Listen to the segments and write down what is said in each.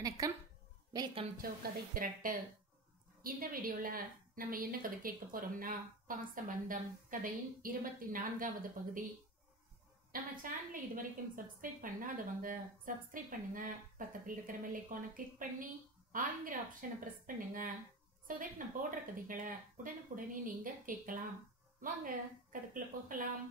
வணக்கம், welcome to கதை திரட்டு. இந்த வீடியோவில் நம்ம என்ன கதை கேட்க போறோம்னா, பாசபந்தம் கதையின் 24வது பகுதி. நம்ம சேனலை இது வரைக்கும் சப்ஸ்கிரைப் பண்ணாதவங்க சப்ஸ்கிரைப் பண்ணுங்க. பக்கத்தில் இருக்கிற பெல் ஐகானை கிளிக் பண்ணி ஆளுங்கிற ஆப்ஷனை பிரஸ் பண்ணுங்க. ஸோ தட் நான் போடுற கதைகளை உடனுக்குடனே நீங்க கேட்கலாம். வாங்க கதைக்குள்ள போகலாம்.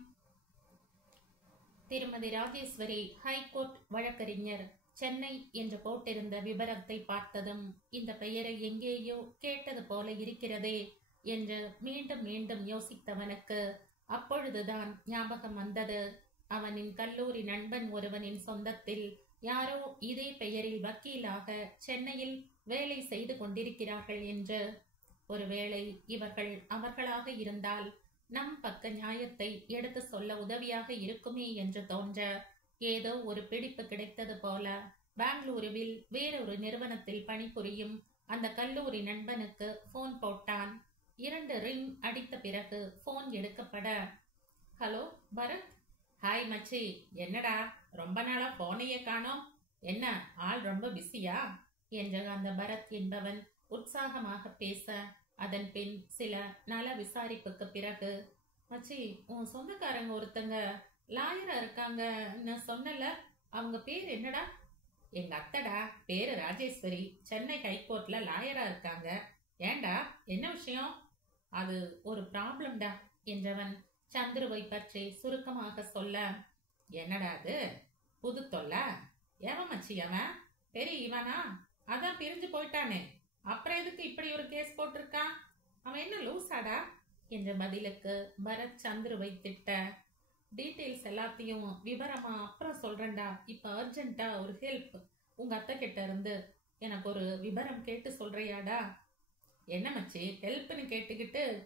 திருமதி ராஜேஸ்வரி ஹைகோர்ட் வழக்கறிஞர் சென்னை என்று போட்டிருந்த விபரத்தை பார்த்ததும் இந்த பெயரை எங்கேயோ கேட்டது போல இருக்கிறதே என்று மீண்டும் மீண்டும் யோசித்தவனுக்கு அப்பொழுதுதான் ஞாபகம் வந்தது. அவனின் கல்லூரி நண்பன் ஒருவனின் சொந்தத்தில் யாரோ இதே பெயரில் வக்கீலாக சென்னையில் வேலை செய்து கொண்டிருக்கிறார்கள் என்று. ஒருவேளை இவர்கள் அவர்களாக இருந்தால் நம் பக்க நியாயத்தை எடுத்து சொல்ல உதவியாக இருக்குமே என்று தோன்ற ஏதோ ஒரு பிடிப்பு கிடைத்தது போல பெங்களூருவில் வேறொரு நிறுவனத்தில் பணிபுரியும் அந்த கல்லூரி நண்பனுக்கு போன் போட்டான். 2 ரிங் அடித்த பிறகு போன் எடுக்கப்பட, ஹலோ பரத். ஹாய் மச்சி, என்னடா ரொம்ப நாளா போனையே காணோம், என்ன ஆள் ரொம்ப பிஸியா என்ற அந்த பரத் என்பவன் உற்சாகமாக பேச, அதன் பின் சில நல விசாரிப்புக்கு பிறகு, மச்சி உன் சொந்தக்காரங்க ஒருத்தங்க லாயரா இருக்காங்கன்னு சொன்னல, அவங்க பேர் என்னடா? எங்க அத்தடா, பேரு ராஜேஸ்வரி, சென்னை ஹைகோர்ட்ல லாயரா இருக்காங்க. ஏண்டா, என்ன விஷயம்? அது ஒரு ப்ராப்ளம்டா என்றவன் சந்துருவை பற்றி சுருக்கமாக சொல்ல, என்னடா அது புது தொல்ல? எவன் மச்சி அவன்? பெரிய இவனா? அதான் பிரிஞ்சு போயிட்டானே, அப்புறம் எதுக்கு இப்படி ஒரு கேஸ் போட்டிருக்கான்? அவன் என்ன லூசாடா என்ற பதிலுக்கு பரத் சந்துருவை திட்ட, டீட்டெயில்ஸ் எல்லாத்தையும் விவரமா அப்புறம் சொல்றேன்டா, இப்ப அர்ஜென்ட்டா ஒரு ஹெல்ப். உங்க அத்தை கிட்ட இருந்து எனக்கு ஒரு விவரம் கேட்டு சொல்றியாடா? என்ன மச்சி ஹெல்ப்னு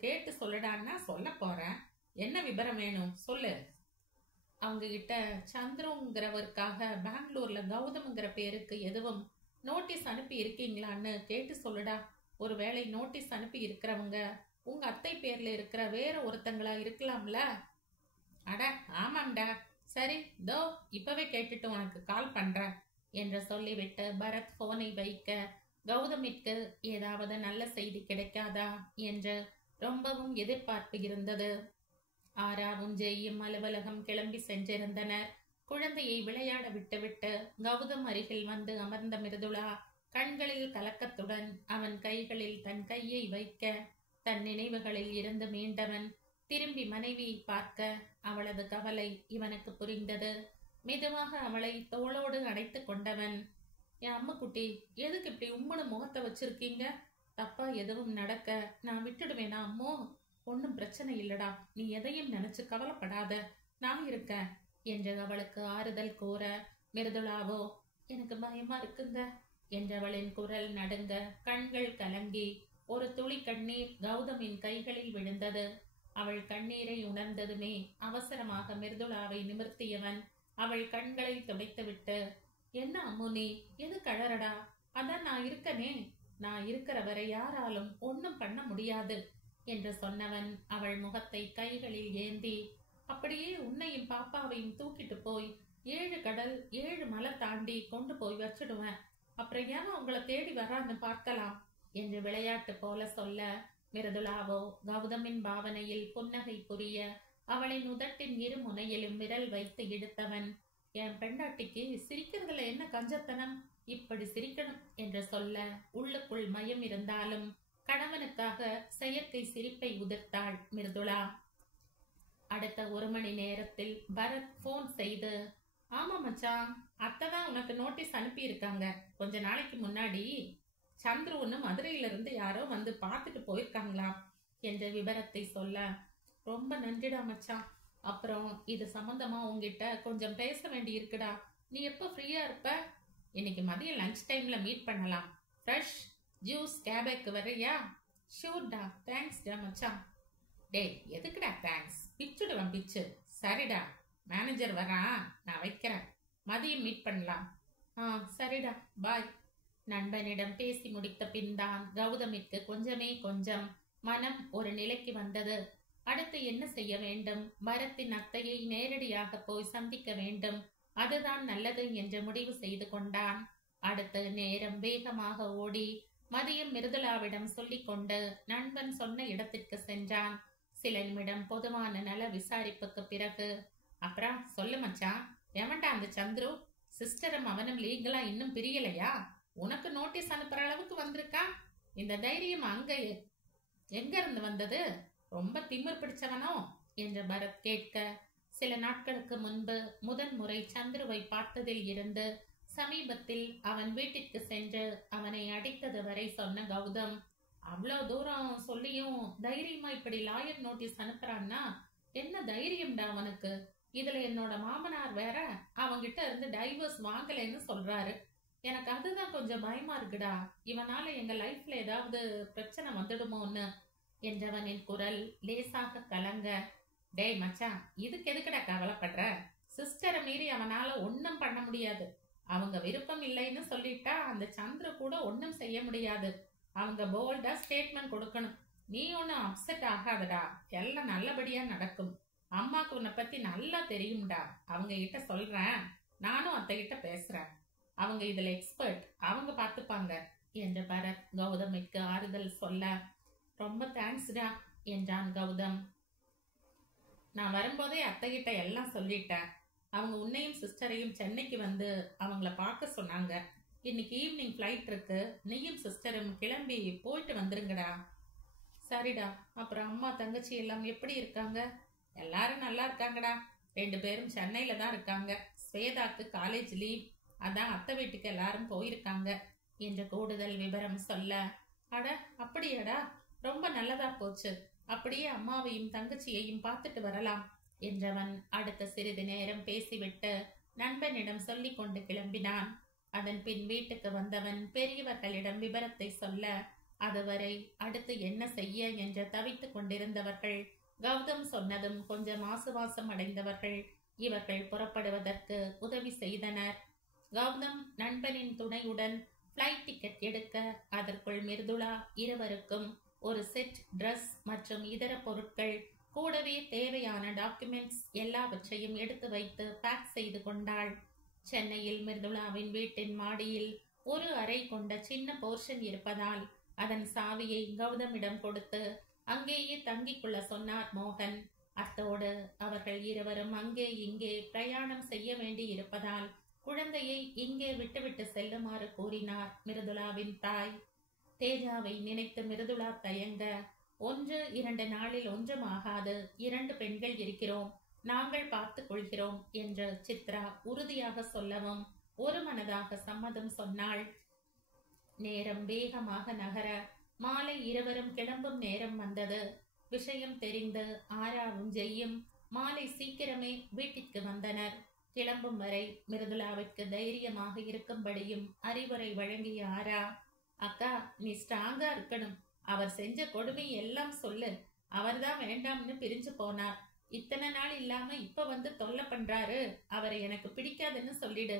கேட்டு சொல்லடான்னா சொல்ல போறேன். என்ன விவரம் வேணும் சொல்லு. அவங்க கிட்ட சந்துருங்கிறவருக்காக பெங்களூர்ல கௌதம்ங்கிற பேருக்கு எதுவும் நோட்டீஸ் அனுப்பி இருக்கீங்களான்னு கேட்டு சொல்லுடா. ஒருவேளை நோட்டீஸ் அனுப்பி இருக்கிறவங்க உங்க அத்தை பேர்ல இருக்கிற வேற ஒருத்தங்களா இருக்கலாம்ல. அட ஆமாம்டா, சரி தோ இப்பவே கேட்டுட்டு உனக்கு கால் பண்றேன் என்று சொல்லிவிட்டு பரத் போனை வைக்க, கௌதமிற்கு ஏதாவது நல்ல செய்தி கிடைக்காதா என்று ரொம்பவும் எதிர்பார்ப்பு இருந்தது. ஆராவும் ஜெயும் அலுவலகம் கிளம்பி சென்றிருந்தனர். குழந்தையை விளையாட விட்டுவிட்டு கௌதம் அருகில் வந்து அமர்ந்த மிருதுளா கண்களில் கலக்கத்துடன் அவன் கைகளில் தன் கையை வைக்க, தன் நினைவுகளில் இருந்து மீண்டவன் திரும்பி மனைவியை பார்க்க அவளது கவலை இவனுக்கு புரிந்தது. மெதுவாக அவளை தோளோடு அடைத்து கொண்டவன், என் அம்மா குட்டி, எதுக்கு இப்படி உம்முன்னு முகத்தை வச்சிருக்கீங்க? தப்பா எதுவும் நடக்க நான் விட்டுடுவேனா அம்மோ? ஒன்னும் பிரச்சனை இல்லடா, நீ எதையும் நினைச்சு கவலைப்படாத, நான் இருக்கேன் என்று அவளுக்கு ஆறுதல் கூற, மிருதுளாவோ எனக்கு பயமா இருக்குங்க என்றவளின் குரல் நடுங்க, கண்கள் கலங்கி ஒரு துளி கண்ணீர் கௌதமின் கைகளில் விழுந்தது. அவள் கண்ணீரை உணர்ந்ததுமே அவசரமாக மிருதுளாவை நிமிர்த்தியவன் அவள் கண்களை துடைத்துவிட்டு, என்ன அம்மு நீ எது கழறடா? அதான் நான் இருக்கனே, நான் இருக்கிற வரை யாராலும் ஒன்னும் பண்ண முடியாது என்று சொன்னவன் அவள் முகத்தை கைகளில் ஏந்தி, அப்படியே உன்னையும் பாப்பாவையும் தூக்கிட்டு போய் 7 கடல் 7 மலை தாண்டி கொண்டு போய் வச்சிடுவேன். அப்புறம் ஏன் உங்களை தேடி வரான்னு பார்க்கலாம் என்று விளையாட்டு போல சொல்ல, மிருதுளாவோ கௌதமின் பாவனையில் புன்னகை புரிய அவளின் உதட்டின் 2 முனையிலும் விரல் வைத்து இழுத்தவன், என் பெண்டாட்டிக்கு சிரிக்கிறதுல என்ன கஞ்சத்தனம், இப்படி சிரிக்கணும் என்று சொல்ல உள்ளுக்குள் மயம் இருந்தாலும் கணவனுக்காக செயற்கை சிரிப்பை உதிர்த்தாள் மிருதுளா. அடுத்த 1 மணி நேரத்தில் பரத் போன் செய்து, ஆமா மச்சான், அத்தைதான் உனக்கு நோட்டீஸ் அனுப்பி இருக்காங்க. கொஞ்ச நாளைக்கு முன்னாடி சந்துருன்னு மதுரையில இருந்து யாரோ வந்து பார்த்துட்டு போயிருக்காங்களாம் என்ற விவரத்தை சொல்ல, ரொம்ப நன்றிடா மச்சான். அப்புறம் இது சம்பந்தமா உங்ககிட்ட கொஞ்சம் பேச வேண்டி இருக்குடா. நீ எப்ப ஃப்ரீயா இருப்ப? இன்னைக்கு மதியம் லஞ்ச் டைம்ல மீட் பண்ணலாம். ஃப்ரெஷ் ஜூஸ் கேபேக்கு வர்றியா? ஷூர்டா, தேங்க்ஸ் டா மச்சான். டேய் எதுக்குடா தேங்க்ஸ், பிச்சுடுவேன் பிச்சு. சரிடா, மேனேஜர் வரான், நான் வைக்கிறேன், மதியம் மீட் பண்ணலாம். சரிடா, பாய். நண்பனிடம் பேசி முடித்த பின் தான் கௌதமிற்கு கொஞ்சம் மனம் ஒரு நிலைக்கு வந்தது. அடுத்து என்ன செய்ய வேண்டும்? பரத்தின் அத்தையை நேரடியாக போய் சந்திக்க வேண்டும், அதுதான் நல்லது என்று முடிவு செய்து கொண்டான். அடுத்த நேரம் வேகமாக ஓடி மதியம் மிருதுளாவிடம் சொல்லிக்கொண்டு நண்பன் சொன்ன இடத்திற்கு சென்றான். சில நிமிடம் பொதுவான நல விசாரிப்புக்கு பிறகு, அப்புறம் சொல்லு மச்சான், எவன்டா அந்த சந்துரு? சிஸ்டரும் அவனும் லீகலா இன்னும் பிரியலையா? உனக்கு நோட்டீஸ் அனுப்புற அளவுக்கு வந்திருக்கா? இந்த தைரியம் அங்க எங்க இருந்து வந்தது? ரொம்ப திமிர் பிடிச்சவனோ என்று பரத் கேட்க, சில நாட்களுக்கு முன்பு முதன்முறை சந்துருவை பார்த்ததில் இருந்து சமீபத்தில் அவன் வீட்டிற்கு சென்று அவனை அடித்தது வரை சொன்ன கௌதம், அவ்வளோ தூரம் சொல்லியும் தைரியமா இப்படி லாயர் நோட்டீஸ் அனுப்புறான்னா என்ன தைரியம்டா அவனுக்கு? இதுல என்னோட மாமனார் வேற அவங்கிட்ட இருந்து டைவர்ஸ் வாங்கலைன்னு சொல்றாரு. எனக்கு அதுதான் கொஞ்சம் பயமா இருக்குடா. இவனால எங்க லைஃப்ல ஏதாவது பிரச்சனை வந்துடுமோன்னு என்றவனின் குரல் லேசாக கலங்க, டேய் மச்சான், இதுக்கு எதுக்குடா கவலைப்படுற? சிஸ்டரை மீறி அவனால ஒன்னும் பண்ண முடியாது. அவங்க விருப்பம் இல்லைன்னு சொல்லிட்டா அந்த சந்திர கூட ஒன்னும் செய்ய முடியாது. அவங்க போல்டா ஸ்டேட்மெண்ட் கொடுக்கணும். நீ ஒன்னும் அப்செட் ஆகாதடா, எல்லாம் நல்லபடியா நடக்கும். அம்மாக்கு உன்னை பத்தி நல்லா தெரியும்டா. அவங்க கிட்ட சொல்றேன், நானும் அத்தை கிட்ட பேசுறேன். அவங்க இதுல எக்ஸ்பர்ட், அவங்க பார்த்துப்பாங்க என்று பரத் கௌதமிற்கு ஆறுதல் சொல்ல, ரொம்ப தேங்க்ஸ்டா என்றான் கௌதம். நான் வரும்போதே அத்தை கிட்ட எல்லாம் சொல்லிட்டேன். அவங்க உன்னையும் சிஸ்டரையும் சென்னைக்கு வந்து அவங்கள பார்க்க சொன்னாங்க. இன்னைக்கு ஈவினிங் ஃப்ளைட் இருக்கு. நீயும் சிஸ்டரும் கிளம்பி போயிட்டு வந்துருங்கடா. சரிடா. அப்புறம் அம்மா தங்கச்சி எல்லாம் எப்படி இருக்காங்க? எல்லாரும் நல்லா இருக்காங்கடா. 2 பேரும் சென்னையில தான் இருக்காங்க. ஸ்வேதாக்கு காலேஜ் லீவ், அதான் அத்தை வீட்டுக்கு எல்லாரும் போயிருக்காங்க என்று கூடுதல் விவரம் சொல்ல, அட அப்படியாடா, ரொம்ப நல்லதா போச்சு. அப்படியே அம்மாவையும் தங்கச்சியையும் பார்த்துட்டு வரலாம் என்றவன் அடுத்த சிறிது நேரம் பேசிவிட்டு நண்பனிடம் சொல்லிக் கொண்டு கிளம்பினான். அதன் பின் வீட்டுக்கு வந்தவன் பெரியவர்களிடம் விபரத்தை சொல்ல, அதுவரை அடுத்து என்ன செய்ய என்று தவித்துக் கொண்டிருந்தவர்கள் கௌதம் சொன்னதும் கொஞ்சம் ஆசுவாசம் அடைந்தவர்கள் இவர்கள் புறப்படுவதற்கு உதவி செய்தனர். கௌதம் நண்பனின் துணையுடன் பிளைட் டிக்கெட் எடுக்க, அதற்குள் மிருதுளா இருவருக்கும் ஒரு செட் டிரஸ் மற்றும் இதர பொருட்கள், கூடவே தேவையான டாக்குமெண்ட்ஸ் எல்லாவற்றையும் எடுத்து வைத்து பேக் செய்து கொண்டாள். சென்னையில் மிருதுளாவின் வீட்டின் மாடியில் ஒரு அறை கொண்ட சின்ன போர்ஷன் இருப்பதால் அதன் சாவியை கௌதமிடம் கொடுத்து அங்கேயே தங்கிக் கொள்ள சொன்னார் மோகன். அத்தோடு அவர்கள் இருவரும் அங்கே இங்கே பிரயாணம் செய்ய வேண்டி இருப்பதால் குழந்தையை இங்கே விட்டுவிட்டு செல்லுமாறு கூறினார் மிருதுளாவின் தாய். தேஜாவை நினைத்து மிருதுளா தயங்க, 1-2 நாளில் ஒன்றும் ஆகாது, 2 பெண்கள் இருக்கிறோம், நாங்கள் பார்த்துக் கொள்கிறோம் என்று சித்ரா உறுதியாக சொல்லவும் ஒரு மனதாக சம்மதம் சொன்னாள். நேரம் வேகமாக நகர மாலை இருவரும் கிளம்பும் நேரம் வந்தது. விஷயம் தெரிந்து ஆராவும் ஜெய்யும் மாலை சீக்கிரமே வீட்டிற்கு வந்தனர். கிளம்பும் வரை மிருதுளாவிற்கு தைரியமாக இருக்கும்படியும் அறிவுரை வழங்கிய ஆரா, அக்கா நீ ஸ்ட்ராங்கா இருக்கணும். அவர் செஞ்ச கொடுமை எல்லாம் சொல்லு. அவர்தான் வேண்டாம்னு பிரிஞ்சு போனார். இத்தனை நாள் இல்லாம இப்ப வந்து தொல்லை பண்றாரு. அவரை எனக்கு பிடிக்காதுன்னு சொல்லிடு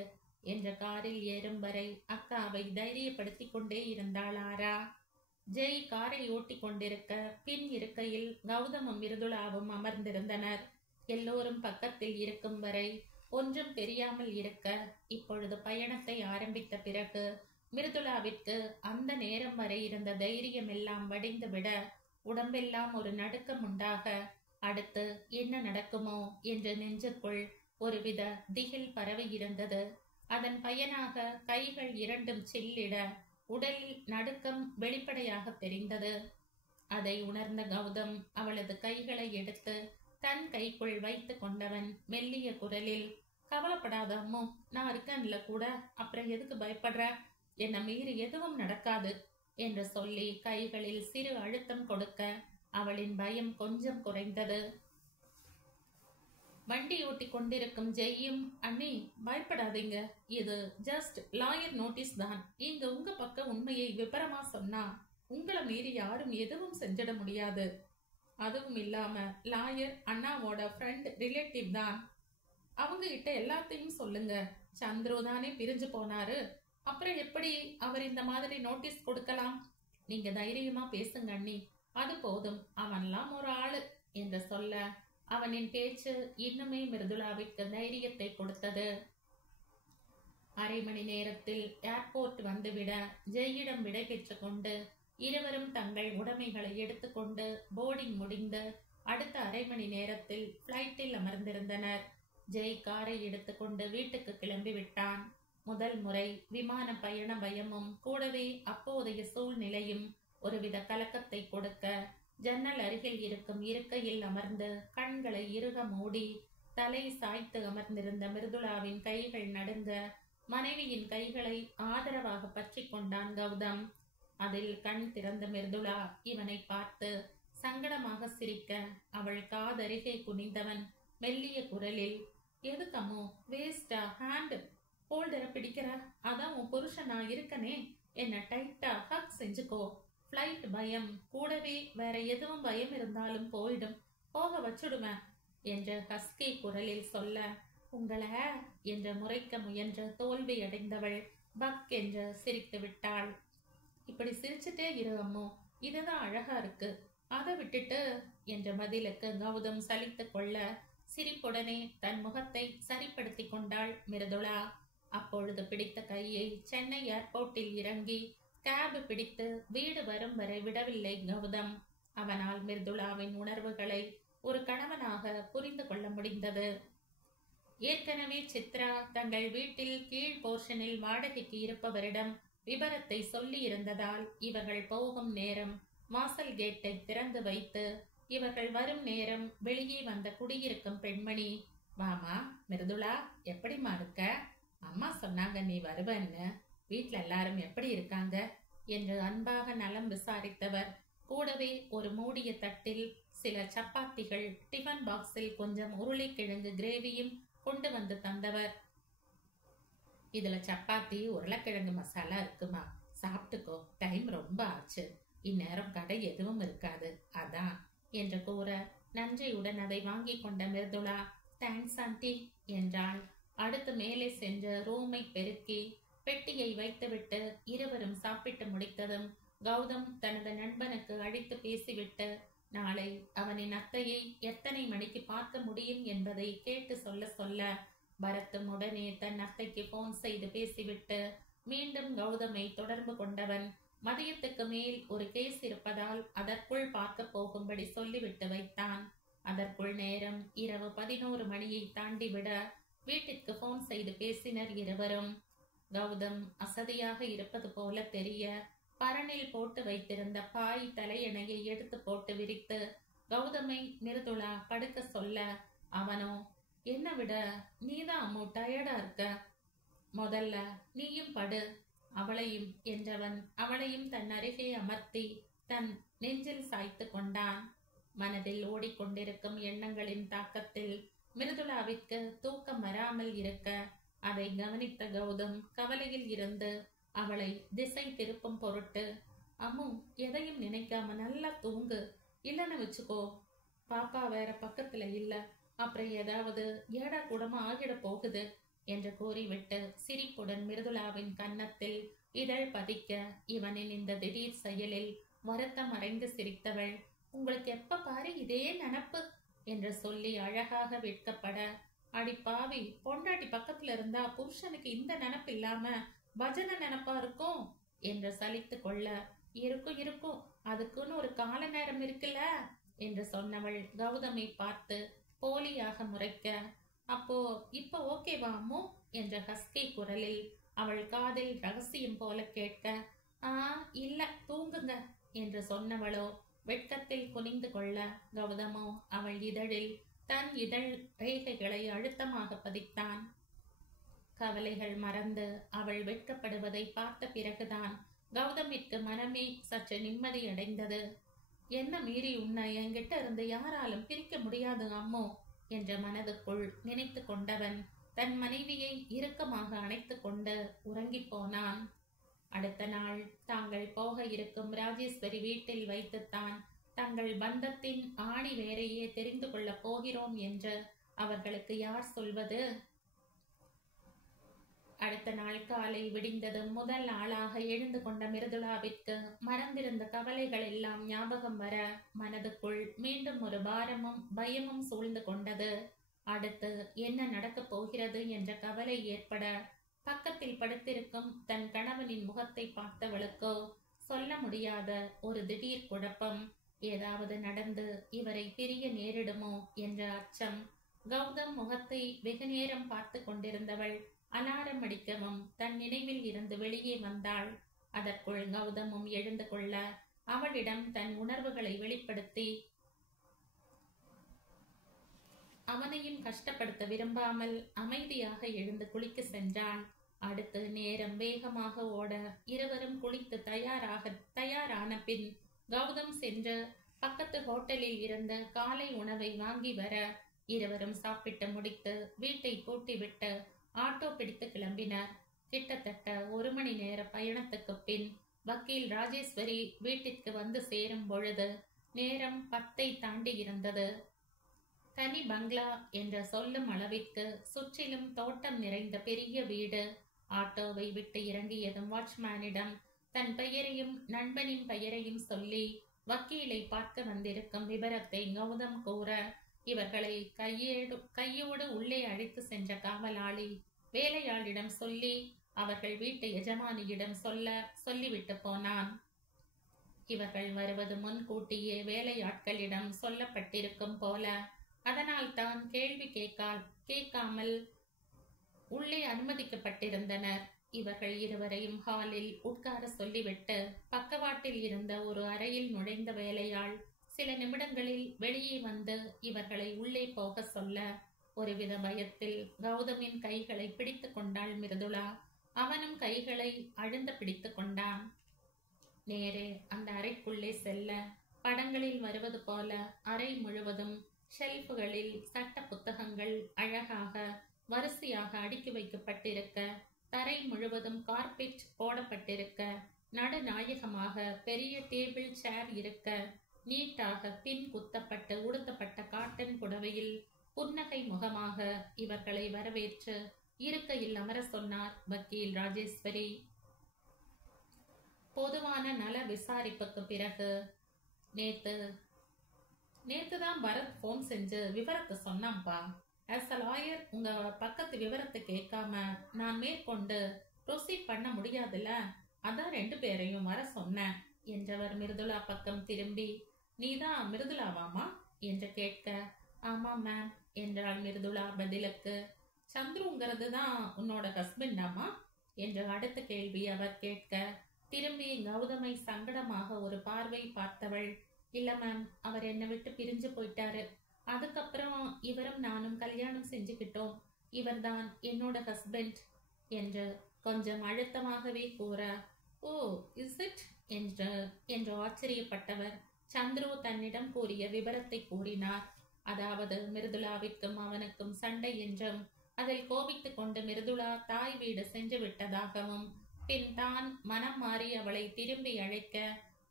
என்ற காரில் ஏறும் வரை அக்காவை தைரியப்படுத்தி கொண்டே இருந்தாள் ஆரா. ஜெய் காரை ஓட்டி கொண்டிருக்க பின் இருக்கையில் கௌதமும் மிருதுளாவும் அமர்ந்திருந்தனர். எல்லோரும் பக்கத்தில் இருக்கும் வரை ஒன்றும் தெரியாமல் இருக்க, இப்பொழுது பயணத்தை ஆரம்பித்த பிறகு மிருதுளாவிற்கு அந்த நேரம் வரை இருந்த தைரியம் எல்லாம் வடிந்துவிட உடம்பெல்லாம் ஒரு நடுக்கம் உண்டாக, அடுத்து என்ன நடக்குமோ என்று நெஞ்சுக்குள் ஒருவித திகில் பரவி இருந்தது. அதன் பயனாக கைகள் இரண்டும் சில்லிட உடலில் நடுக்கம் வெளிப்படையாக தெரிந்தது. அதை உணர்ந்த கௌதம் அவளது கைகளை எடுத்து தன் கைக்குள் வைத்து கொண்டவன் மெல்லிய குரலில், கவலைப்படாத அம்மு, நான் இருக்கேன்ல கூட, அப்புறம் எதுக்கு பயப்படுற? என்னை மீறி எதுவும் நடக்காது என்று சொல்லி கைகளில் சிறு அழுத்தம் கொடுக்க அவளின் பயம் கொஞ்சம் குறைந்தது. வண்டி ஓட்டி கொண்டிருக்கும் ஜெய்யும், அண்ணி பயப்படாதீங்க, இது ஜஸ்ட் லாயர் நோட்டீஸ் தான். இங்க உங்க பக்கம் உண்மையை விபரமா சொன்னா உங்களை மீறி யாரும் எதுவும் செஞ்சிட முடியாது. அதுவும் இல்லாம லாயர் அண்ணாவோட ஃப்ரெண்ட் ரிலேட்டிவ் தான். அவங்க கிட்ட எல்லாத்தையும் சொல்லுங்க. சந்துரு தானே பிரிஞ்சு போனாரு, அப்புறம் எப்படி அவர் இந்த மாதிரி நோட்டீஸ் கொடுக்கலாம்? நீங்க தைரியமா பேசுங்க அண்ணி, அது போதும், அவன்லாம் ஒரு ஆளு என்று சொல்ல அவனின் பேச்சு இன்னுமே மிருதுளாவிற்கு தைரியத்தை கொடுத்தது. அரை மணி நேரத்தில் ஏர்போர்ட் வந்துவிட ஜெயிடம் விடை பெற்று கொண்டு இருவரும் தங்கள் உடைமைகளை எடுத்துக்கொண்டு போர்டிங் முடிந்து அடுத்த அரை மணி நேரத்தில் பிளைட்டில் அமர்ந்திருந்தனர். ஜெய் காரை எடுத்துக்கொண்டு வீட்டுக்கு கிளம்பி விட்டான். முதல் முறை விமான பயண பயமும் கூடவே அப்போதைய சூழ்நிலையும் ஒருவித கலக்கத்தை கொடுக்க ஜன்னல் அருகில் இருக்கும் இருக்கையில் அமர்ந்து கண்களை இறுக மூடி தலை சாய்த்து அமர்ந்திருந்த மிருதுளாவின் கைகள் நடுங்க மனைவியின் கைகளை ஆதரவாக பற்றி கொண்டான் கௌதம். அதில் கண் திறந்த மிருதுளா இவனை பார்த்து சங்கடமாக சிரிக்க அவள் காதருகே குனிந்தவன் மெல்லிய குரலில், எதுக்கம்மோ வேஸ்டா ஹேண்ட் ஹோல்டரை பிடிக்கிற? அதான் உன் புருஷனா இருக்கனே, என்ன டைட்டா ஹக் செஞ்சுக்கோ. ஃப்ளைட் பயம், கூடவே வேற எதுவும் பயம் இருந்தாலும் போயிடும், போக வச்சுடுவேன் என்ற ஹஸ்கி குரலில் சொல்ல, உங்களை என்று முறைக்க முயன்ற தோல்வி அடைந்தவள் பக் என்று சிரித்து விட்டாள். இப்படி சிரிச்சுட்டே இரு அம்மோ, இதுதான் அழகா இருக்கு, அதை விட்டுட்டு என்ற பதிலுக்கு கௌதம் சலித்து கொள்ள சிரிப்புடனே தன் முகத்தை சரிப்படுத்தி கொண்டாள் மிருதுளா. அப்பொழுது பிடித்த கையை சென்னை ஏர்போர்ட்டில் இறங்கி கேப் பிடித்து வீடு வரும் வரை விடவில்லை கௌதம். அவனால் மிருதுளாவின் உணர்வுகளை ஒரு கணவனாக புரிந்து கொள்ள முடிந்தது. ஏற்கனவே சித்ரா தங்கள் வீட்டில் கீழ் போர்ஷனில் வாடகைக்கு இருப்பவரிடம் விபரத்தை சொல்லி இருந்ததால் இவர்கள் போகும் நேரம் வாசல் கேட்டை திறந்து வைத்து இவர்கள் வரும் நேரம் வெளியே வந்த குடியிருக்கும் பெண்மணி, வாமா மிருதுளா, எப்படிமா இருக்க? அம்மா சொன்னாங்க நீ வருவன்னு, வீட்டுல எல்லாரும் எப்படி இருக்காங்க என்று அன்பாக நலம் விசாரித்தவர் கூடவே ஒரு மூடிய தட்டில் சில சப்பாத்திகள், டிஃபன் பாக்ஸில் கொஞ்சம் உருளைக்கிழங்கு கிரேவியும் கொண்டு வந்து தந்தவர். இதுல சப்பாத்தி உருளைக்கிழங்கு மசாலா இருக்குமா, சாப்பிட்டுக்கோ, டைம் ரொம்ப ஆச்சு, இந்நேரம் கடை எதுவும் இருக்காது அதான் என்று கூற நன்றியுடன் அதை வாங்கி கொண்ட மிருதுளா, தேங்க்ஸ் ஆண்டி என்றாள். அடுத்து மேலே சென்று ரூமை பெருக்கி பெட்டியை வைத்துவிட்டு இருவரும் சாப்பிட்டு முடித்ததும் கௌதம் தனது நண்பனுக்கு அழைத்து பேசிவிட்டு நாளை அவனின் அத்தையை எத்தனை மணிக்கு பார்க்க முடியும் என்பதை கேட்டு சொல்ல பரத்தும் உடனே தன் அத்தைக்கு போன் செய்து பேசிவிட்டு மீண்டும் கௌதமை தொடர்பு கொண்டவன் மதியத்துக்கு மேல் ஒரு கேஸ் இருப்பதால் அதற்குள் பார்க்க போகும்படி சொல்லிவிட்டு வைத்தான். அதற்குள் நேரம் இரவு 11 மணியை தாண்டிவிட வீட்டிற்கு போன் செய்து பேசினர் இருவரும். கௌதம் அசதியாக இருப்பது போல தெரிய பரணில் போட்டு வைத்திருந்த பாய் தலையணையை எடுத்து போட்டு விரித்து கௌதமை மிருதுளா படுக்க சொல்ல, அவனோ, என்ன விட நீதான் அம்மு டயர்டா இருக்க, முதல்ல நீயும் படு அவளையும் என்றவன் அவளையும் தன் அருகே அமர்த்தி தன் நெஞ்சில் சாய்த்து கொண்டான். மனதில் ஓடிக்கொண்டிருக்கும் எண்ணங்களின் தாக்கத்தில் மிருதுளாவிற்கு தூக்கம் வராமல் இருக்க அதை கவனித்த கௌதம் கவலையில் இருந்து அவளை திசை திருப்பும் பொருட்டு, அம்மு எதையும் நினைக்காம நல்லா தூங்கு, இல்லன்னு வச்சுக்கோ, பாப்பா வேற பக்கத்துல இல்ல, அப்புறம் ஏதாவது ஏடா கூடமா ஆகிட போகுது என்று கூறிவிட்டு சிரிப்புடன் மிருதுளாவின் கன்னத்தில் இதழ் பதிக்க இவனின் இந்த திடீர் செயலில் வருத்தம் மறைந்து சிரித்தவள், உங்களுக்கு எப்ப பாரு இதே நினப்பு என்று சொல்லி அழகாக வெட்கப்பட, அடி பாவி, பொண்டாட்டி பக்கத்துல இருந்தா புருஷனுக்கு இந்த நினப்பு இல்லாம பஜன நினப்பா இருக்கும் என்று சலித்து கொள்ள, இருக்கும் இருக்கும், அதுக்குன்னு ஒரு கால நேரம் இருக்குல்ல என்று சொன்னவள் கௌதமை பார்த்து போலியாக முறைக்க, அப்போ இப்ப ஓகேவா அம்மு என்ற ஹஸ்கி குரலில் அவள் காதில் ரகசியம் போல கேட்க, இல்ல தூங்குங்க என்று சொன்னவளோ வெட்கத்தில் குனிந்து கொள்ள கௌதமோ அவள் இதழில் தன் இதழ் ரேகைகளை அழுத்தமாக பதித்தான். கவலைகள் மறந்து அவள் வெட்கப்படுவதை பார்த்த பிறகுதான் கௌதமிற்கு மனமே சற்று நிம்மதி அடைந்தது. என்ன மீறி உன்னை என்கிட்ட இருந்து யாராலும் பிரிக்க முடியாது அம்மோ என்ற மனதுக்குள் நினைத்து கொண்டவன் தன் மனைவியை இறுக்கமாக அணைத்து கொண்டு உறங்கி போனான். அடுத்த நாள் தாங்கள் போக இருக்கும் ராஜேஸ்வரி வீட்டில் வைத்துத்தான் தங்கள் பந்தத்தின் ஆணி வேறையே தெரிந்து கொள்ள போகிறோம் என்று அவர்களுக்கு யார் சொல்வது? அடுத்த நாள் காலை விடிந்தது முதல் ஆளாக எழுந்து கொண்ட மிருதுளாவிற்கு மறந்திருந்த கவலைகள் எல்லாம் ஞாபகம் வர மனதுக்குள் மீண்டும் ஒரு பாரமும் பயமும் சூழ்ந்து கொண்டது. அடுத்து என்ன நடக்கப் போகிறது என்ற கவலை ஏற்பட பக்கத்தில் படுத்திருக்கும் தன் கணவனின் முகத்தை பார்த்தவளுக்கோ சொல்ல முடியாத ஒரு திடீர் குழப்பம். ஏதாவது நடந்து இவரை பிரிய நேரிடுமோ என்ற அச்சம். கௌதம் முகத்தை வெகு நேரம் பார்த்து கொண்டிருந்தவள் அலாரம் அடிக்கவும் தன் நினைவில் இருந்து வெளியே வந்தாள். அதற்குள் கௌதமும் எழுந்து கொள்ள அவளிடம் தன் உணர்வுகளை வெளிப்படுத்தி அவனையும் கஷ்டப்படுத்த விரும்பாமல் அமைதியாக எழுந்து குளிக்க சென்றான். அடுத்து நேரம் வேகமாக ஓட இருவரும் குளித்து தயாரான பின் கௌதம் சென்று பக்கத்து ஹோட்டலில் இருந்த காலை உணவை வாங்கி வர இருவரும் சாப்பிட்டு முடித்து வீட்டை பூட்டிவிட்டு ஆட்டோ பிடித்து கிளம்பினர். கிட்டத்தட்ட 1 மணி நேர பயணத்துக்கு பின் வக்கீல் ராஜேஸ்வரி வீட்டிற்கு வந்து சேரும் பொழுது நேரம் 10ஐ தாண்டி இருந்தது. தனி பங்களா என்ற சொல்லும் அளவிற்கு சுற்றிலும் தோட்டம் நிறைந்த பெரிய வீடு. ஆட்டோவை விட்டு இறங்கியதும் வாட்ச்மேனிடம் தன் பெயரையும் நண்பனின் பெயரையும் சொல்லி வக்கீலை பார்க்க வந்திருக்கும் விபரத்தை கௌதம் கூற, இவர்களை கையோடு உள்ளே அழைத்து சென்ற காவலாளி வேலையாளிடம் சொல்லி அவர்கள் வீட்டு எஜமானியிடம் சொல்லிவிட்டு போனான். இவர்கள் வருவது முன்கூட்டியே வேலையாட்களிடம் சொல்லப்பட்டிருக்கும் போல. அதனால் தான் கேள்வி கேட்காமல் உள்ளே அனுமதிக்கப்பட்டிருந்தனர். இவர்கள் இருவரையும் ஹாலில் உட்கார சொல்லிவிட்டு பக்கவாட்டில் இருந்த ஒரு அறையில் நுழைந்த வேலையாள் சில நிமிடங்களில் வெளியே வந்து இவர்களை உள்ளே போக சொல்ல, ஒருவித பயத்தில் கௌதமின் கைகளை பிடித்து கொண்டாள் மிருதுளா. அவனும் கைகளை அழுந்த பிடித்து கொண்டான். நேரே அந்த அறைக்குள்ளே செல்ல படங்களில் வருவது போல அறை முழுவதும் ஷெல்ஃபுகளில் சட்ட புத்தகங்கள் அழகாக வரிசையாக அடுக்கி வைக்கப்பட்டிருக்க, தரை முழுவதும் கார்பெட் போடப்பட்டிருக்க, நடுநாயகமாக பெரிய டேபிள் சேர் இருக்க, நீட்டாக பின் குத்தப்பட்டு உடுத்தப்பட்ட காட்டன் புடவையில் புன்னகை முகமாக இவர்களை வரவேற்று இருக்கையில் அமர சொன்னார் வக்கீல் ராஜேஸ்வரி. பொதுவான நல விசாரிப்புக்கு பிறகு நேத்துதான் பரத் போன் செஞ்சு விவரத்தை சொன்னாம்பா. ஆஸ் அ லாயர் உங்க பக்கத்து விவரத்தை கேட்காம நான் மேற்கொண்டு ப்ரொசீட் பண்ண முடியாதுல்ல, அதான் 2 பேரையும் வர சொன்னேன் என்றவர் மிருதுளா பக்கம் திரும்பி, நீதான் மிருதுளாவாமா என்று கேட்க, ஆமா மேம் என்றாள் மிருதுளா பதிலுக்கு. சந்துருங்கிறது தான் உன்னோட ஹஸ்பண்டாமா என்று அடுத்த கேள்வி அவர் கேட்க, திரும்பி கௌதமை சங்கடமாக ஒரு பார்வை பார்த்தவள், இல்ல மேம், அவர் என்னை விட்டு பிரிஞ்சு போயிட்டாரு. அதுக்கப்புறம் இவரும் நானும் கல்யாணம் செஞ்சுக்கிட்டோம். இவர்தான் என்னோட ஹஸ்பண்ட் என்று கொஞ்சம் அழுத்தமாகவே கூற, ஓ இஸ் இட் என்று ஆச்சரியப்பட்டவர் சந்துரு தன்னிடம் கூறிய விபரத்தை கூறினார். அதாவது மிருதுளாவிற்கும் அவனுக்கும் சண்டை என்றும், அதில் கோபித்துக் கொண்டு மிருதுளா தாய் வீடு சென்று விட்டதாகவும், பின் தான் மனம் மாறி அவளை திரும்பி அழைக்க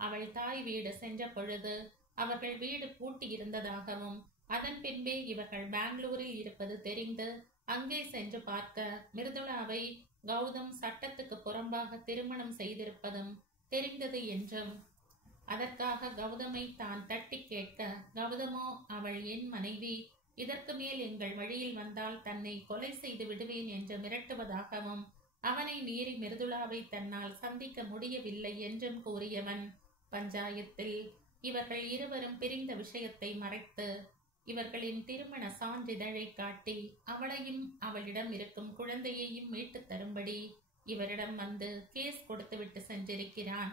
அவள் தாய் வீடு சென்ற பொழுது அவர்கள் வீடு பூட்டி இருந்ததாகவும், அதன் பின்பே இவர்கள் பெங்களூரில் இருப்பது தெரிந்து அங்கே சென்று பார்க்க மிருதுளாவை கௌதம் சட்டத்துக்கு புறம்பாக திருமணம் செய்திருப்பதும் தெரிந்தது என்றும், அதற்காக கௌதமை தான் தட்டி கேட்க, கௌதமோ அவள் என் மனைவி, இதற்கு மேல் எங்கள் வழியில் வந்தால் தன்னை கொலை செய்து விடுவேன் என்று மிரட்டுவதாகவும், அவனை மீறி மிருதுளாவை தன்னால் சந்திக்க முடியவில்லை என்றும் கூறியவன் பஞ்சாயத்தில் இவர்கள் இருவரும் பிரிந்த விஷயத்தை மறைத்து இவர்களின் திருமண சான்றிதழை காட்டி அவளையும் அவளிடம் இருக்கும் குழந்தையையும் மீட்டு தரும்படி இவரிடம் வந்து கேஸ் கொடுத்துவிட்டு சென்றிருக்கிறான்.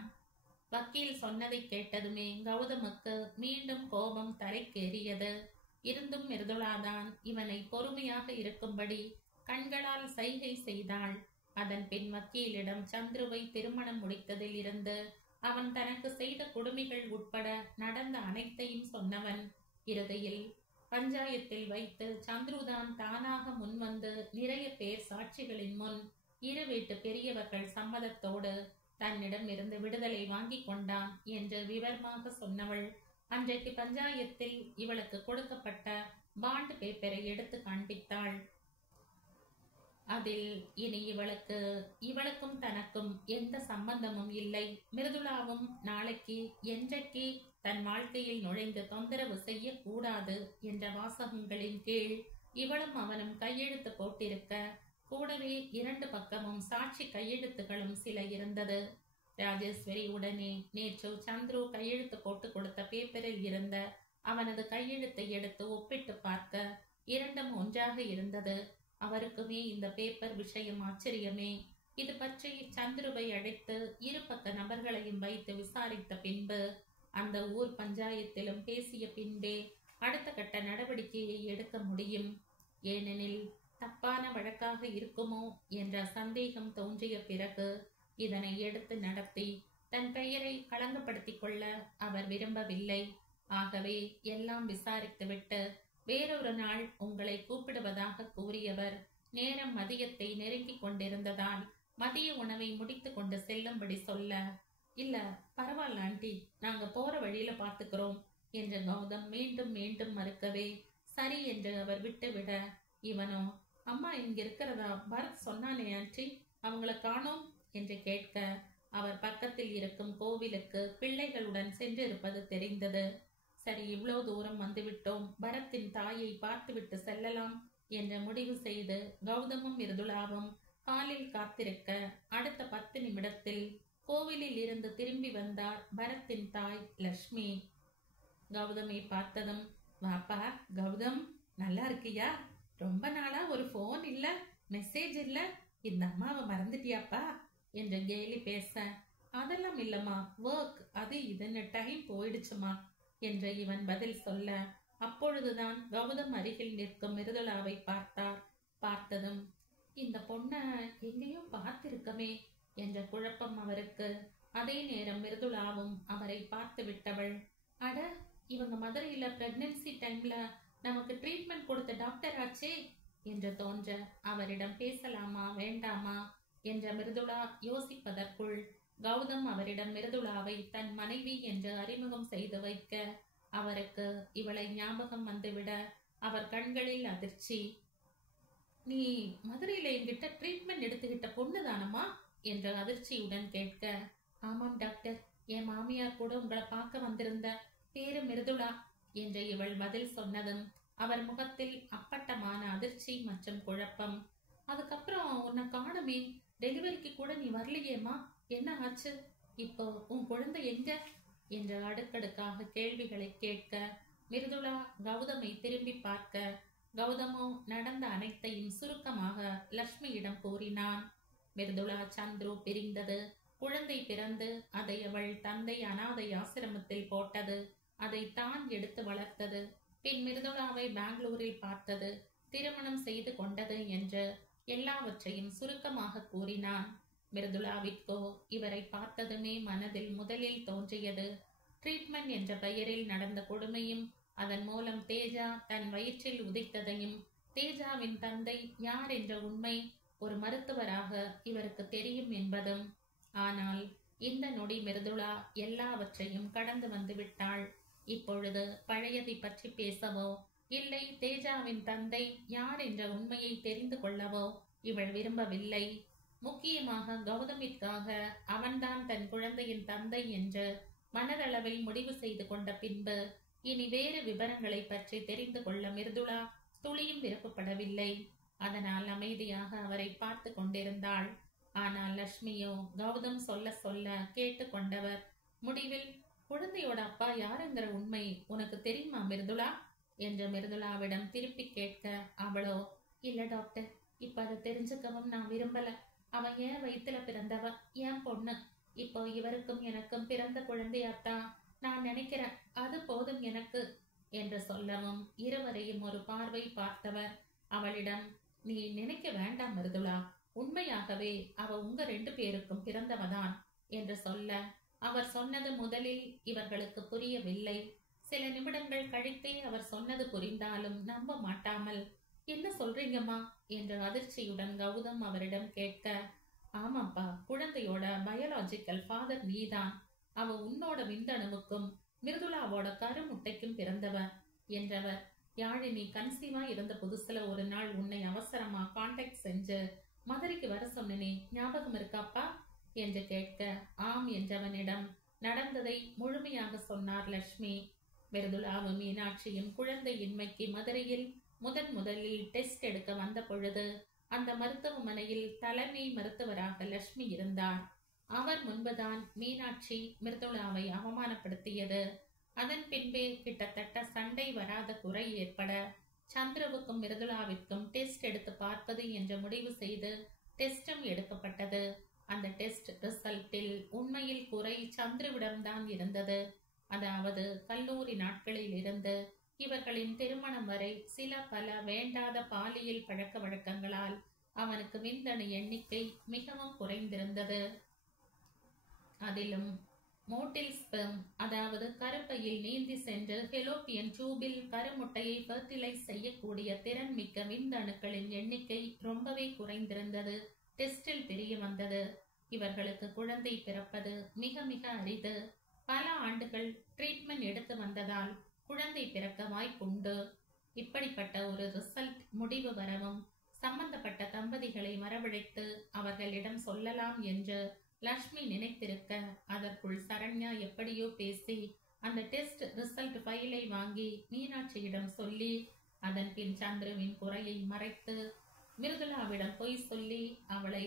வக்கீல் சொன்னதை கேட்டதுமே கௌதமுக்கு மீண்டும் கோபம் தலைக்கேறியது. இருந்தும் மிருதுளாதான் இவனை பொறுமையாக இருக்கும்படி கண்களால் சைகை செய்தாள். அதன் பின் வக்கீலிடம் சந்துருவை திருமணம் முடித்ததில் இருந்து அவன் தனக்கு செய்த கொடுமைகள் உட்பட நடந்த அனைத்தையும் சொன்னவன் இறுதியில் பஞ்சாயத்தில் வைத்து சந்துருதான் தானாக முன்வந்து நிறைய பேர் சாட்சிகளின் முன் இரு வீட்டு பெரியவர்கள் சம்மதத்தோடு தன்னிடம் இருந்து விடுதலை வாங்கி கொண்டான் என்று விவரமாக சொன்னவள் அன்றைக்கு பஞ்சாயத்தில் இவளுக்கு கொடுக்கப்பட்ட பாண்ட் பேப்பரை எடுத்து காண்பித்தாள். அதில் இனி இவளுக்கும் தனக்கும் எந்த சம்பந்தமும் இல்லை, மிருதுளாவும் நாளைக்கு என்றைக்கு தன் வாழ்க்கையில் நுழைந்து தொந்தரவு செய்யக்கூடாது என்ற வாசகங்களின் கீழ் இவளும் அவனும் கையெழுத்து போட்டிருக்க கூடவே 2 பக்கமும் சாட்சி கையெழுத்துகளும் சில இருந்தது. ராஜேஸ்வரி உடனே நேற்று சந்துரு கையெழுத்து போட்டு கொடுத்த பேப்பரில் இருந்த அவனது கையெழுத்தை எடுத்து ஒப்பிட்டு பார்க்க 2ம் ஒன்றாக இருந்தது. அவருக்குமே இந்த பேப்பர் விஷயம் ஆச்சரியமே. இது பற்றி சந்துருவை அழைத்து 2 பக்க நபர்களையும் வைத்து விசாரித்த பின்பு அந்த ஊர் பஞ்சாயத்திலும் பேசிய பின்பே அடுத்த கட்ட நடவடிக்கையை எடுக்க முடியும். ஏனெனில் தப்பான வழக்காக இருக்குமோ என்ற சந்தேகம் தோன்றிய பிறகு இதனை எடுத்து நடத்தி தன் பெயரை களங்கப்படுத்திக் கொள்ள அவர் விரும்பவில்லை. ஆகவே எல்லாம் விசாரித்துவிட்டு வேறொரு நாள் உங்களை கூப்பிடுவதாக கூறியவர் நேரம் மதியத்தை நெருங்கிக் கொண்டிருந்ததால் மதிய உணவை முடித்து கொண்டு செல்லும்படி சொல்ல, இல்ல பரவாயில்ல ஆண்டி, நாங்க போற வழியில பார்த்துக்கிறோம் என்று கௌதம் மீண்டும் மீண்டும் மறுக்கவே சரி என்று அவர் விட்டுவிட, இவனோ அம்மா இங்க இருக்கிறதா பரத் சொன்னானே ஆண்டி, அவங்கள காணோம் என்று கேட்க அவர் பக்கத்தில் இருக்கும் கோவிலுக்கு பிள்ளைகளுடன் சென்றிருப்பது தெரிந்தது. சரி, இவ்வளோ தூரம் வந்துவிட்டோம், பரத்தின் தாயை பார்த்துவிட்டு செல்லலாம் என்று முடிவு செய்து கௌதமும் மிருதுளாவும் காலில் காத்திருக்க அடுத்த 10 நிமிடத்தில் கோவிலில் இருந்து திரும்பி வந்தார் பரத்தின் தாய் லட்சுமி. கௌதமை பார்த்ததும், வாப்பா கௌதம், நல்லா இருக்கியா? ரொம்ப நாளா ஒரு போன் இல்ல, மெசேஜ் இல்ல, இந்த அம்மாவை மறந்துட்டியாப்பா என்று கேலி பேச, அதெல்லாம் இல்லம்மா, ஒர்க் அது இதுன்னு டைம் போயிடுச்சுமா என்று இவன் பதில் சொல்ல, அப்பொழுதுதான் கௌதம் அருகில் நிற்கும் மிருதுளாவை பார்த்தார். பார்த்ததும், இந்த பொண்ண எங்கேயும் பார்த்திருக்கமே என்ற குழப்பம் அவருக்கு. அதே நேரம் மிருதுளாவும் அவரை பார்த்து விட்டவள், அட இவங்க மதுரையில பிரெக்னன்சி டைம்ல நமக்கு ட்ரீட்மெண்ட் கொடுத்த டாக்டர் ஆச்சே என்று தோன்ற அவரிடம் பேசலாமா வேண்டாமா என்ற மிருதுளா யோசிப்பதற்குள் கௌதம் அவரிடம் மிருதுளாவை தன் மனைவி என்று அறிமுகம் செய்து வைக்க அவருக்கு இவளை ஞாபகம் வந்துவிட அவர் கண்களில் அதிர்ச்சி. நீ மதுரையில என்கிட்ட ட்ரீட்மெண்ட் எடுத்துக்கிட்ட பொண்ணுதானம்மா என்று அதிர்ச்சியுடன் கேட்க, ஆமாம் டாக்டர், என் மாமியார் கூட உங்களை பார்க்க வந்திருந்த, பேரு மிருதுளா என்று இவள் பதில் சொன்னதும் அவர் முகத்தில் அப்பட்டமான அதிர்ச்சி மற்றும் குழப்பம். அதுக்கப்புறம் உன்னை காணுமே, டெலிவரிக்கு கூட நீ வரலையேம்மா, என்ன ஆச்சு? இப்போ உன் குழந்தை எங்க என்று அடுக்கடுக்காக கேள்விகளை கேட்க மிருதுளா கௌதமை திரும்பி பார்க்க, கௌதமோ நடந்த அனைத்தையும் சுருக்கமாக லட்சுமியிடம் கூறினான். மிருதுளா சந்துரு பிரிந்தது, குழந்தை பிறந்து அதை அவள் தந்தை அனாதை ஆசிரமத்தில் போட்டது, அதை தான் எடுத்து வளர்த்தது, பின் மிருதுளாவை பெங்களூரில் பார்த்தது, திருமணம் செய்து கொண்டது என்று எல்லாவற்றையும் சுருக்கமாக கூறினான். மிருதுளாவிற்கோ இவரை பார்த்ததுமே மனதில் முதலில் தோன்றியது ட்ரீட்மெண்ட் என்ற பெயரில் நடந்த கொடுமையும், அதன் மூலம் தேஜா தன் வயிற்றில் உதித்ததையும், தேஜாவின் தந்தை யார் என்ற உண்மை ஒரு மருத்துவராக இவருக்கு தெரியும் என்பதும். ஆனால் இந்த நொடி மிருதுளா எல்லாவற்றையும் கடந்து வந்து விட்டாள். இப்பொழுது பழையதை பற்றி பேசவோ இல்லை தேஜாவின் தந்தை யார் என்ற உண்மையை தெரிந்து கொள்ளவோ இவள் விரும்பவில்லை. முக்கியமாக கௌதமிற்காக அவன்தான் தன் குழந்தையின் தந்தை என்று மனதளவில் முடிவு செய்து கொண்ட பின்பு இனி வேறு விவரங்களை பற்றி தெரிந்து கொள்ள மிருதுளா துளியும் விருப்பப்படவில்லை. அதனால் அமைதியாக அவரை பார்த்து கொண்டிருந்தாள். ஆனால் லட்சுமியோ கௌதம் சொல்ல சொல்ல கேட்டு கொண்டவர். முடிவில், குழந்தையோட அப்பா யாருங்கிற உண்மை உனக்கு தெரியுமா மிருதுளா என்று மிருதுளாவிடம் திருப்பி கேட்க, அவளோ இல்ல டாக்டர், இப்ப அதை தெரிஞ்சுக்கவும் நான் விரும்பல. அவன் ஏன் வயிற்றுல பிறந்தவ, ஏன் பொண்ணு, இப்போ இவருக்கும் எனக்கும் பிறந்த குழந்தையாத்தான் நான் நினைக்கிறேன், அது போதும் எனக்கு என்று சொல்லவும் இருவரையும் ஒரு பார்வை பார்த்தவர் அவளிடம், நீ நினைக்க வேண்டாம் மிருதுளா, உண்மையாகவே அவ உங்க 2 பேருக்கும் பிறந்தவதான் என்று சொல்ல, அவர் சொன்னது முதலில் இவர்களுக்கு புரியவில்லை. சில நிமிடங்கள் கழித்தே அவர் சொன்னது புரிந்தாலும் நம்ப மாட்டாமல், என்ன சொல்றீங்கம்மா என்று அதிர்ச்சியுடன் கௌதம் அவரிடம் கேட்க, ஆமாப்பா, குழந்தையோட பயாலஜிக்கல் ஃபாதர் நீதான், அவ உன்னோட விந்தணுவுக்கும் மிருதுளாவோட கருமுட்டைக்கும் பிறந்தவ என்றவர். யாழினி கன்சீவா இருந்த புதுசுல ஒரு நாள் உன்னை அவசரமா கான்டாக்ட் செஞ்சு மதுரைக்கு வர சொன்னனே, ஞாபகம் இருக்காப்பா என்று கேட்க, ஆம் என்றவனிடம் நடந்ததை முழுமையாக சொன்னார் லட்சுமி. மிருதுளாவும் மீனாட்சியும் குழந்தையின்மைக்கு மதுரையில் முதலில் டெஸ்ட் எடுக்க வந்த பொழுது அந்த மருத்துவமனையில் தலைமை மருத்துவராக லட்சுமி இருந்தார். அவர் முன்புதான் மீனாட்சி மிருதுளாவை அவமானப்படுத்தியது. அதன் பின்பே கிட்டத்தட்ட சண்டை வராத குறை ஏற்பட சந்துருவுக்கும் மிருதுளாவிற்கும் டெஸ்ட் எடுத்து பார்ப்பது என்று முடிவு செய்து டெஸ்டும் எடுக்கப்பட்டது. அந்த டெஸ்ட் ரிசல்ட்டில் உண்மையில் குறை சந்துருவிடம்தான் இருந்தது. அதாவது கல்லூரி நாட்களில் இருந்து இவர்களின் திருமணம் வரை சில பல வேண்டாத பாலியல் பழக்க வழக்கங்களால் அவனுக்கு விந்தணு எண்ணிக்கை மிகவும் குறைந்திருந்தது. அதிலும் மோட்டில் ஸ்பெர்ம், அதாவது கருப்பையில் நீந்தி சென்று ஹெலோப்பியன் டியூபில் கருமுட்டையை ஃபெர்டிலைஸ் செய்யக்கூடிய திறன் மிக்க விந்தணுக்களின் எண்ணிக்கை ரொம்பவே குறைந்திருந்தது. டெஸ்டில் தெரிய வந்தது. இவர்களுக்கு குழந்தை பிறப்பது மிக மிக அரிது. பல ஆண்டுகள் ட்ரீட்மெண்ட் எடுத்து வந்ததால் குழந்தை பிறக்க வாய்ப்புண்டு. இப்படிப்பட்ட ஒரு ரிசல்ட் முடிவு வரவும் சம்பந்தப்பட்ட தம்பதிகளை வரவழைத்து அவர்களிடம் சொல்லலாம் என்று லட்சுமி நினைத்திருக்க, அதற்குள் சரண்யா எப்படியோ பேசி அந்த டெஸ்ட் ரிசல்ட் ஃபைலை வாங்கி மீனாட்சியிடம் சொல்லி, அதன் பின் சந்துருவின் குறையை மறைத்து மிருதுளாவிடம் பொய் சொல்லி அவளை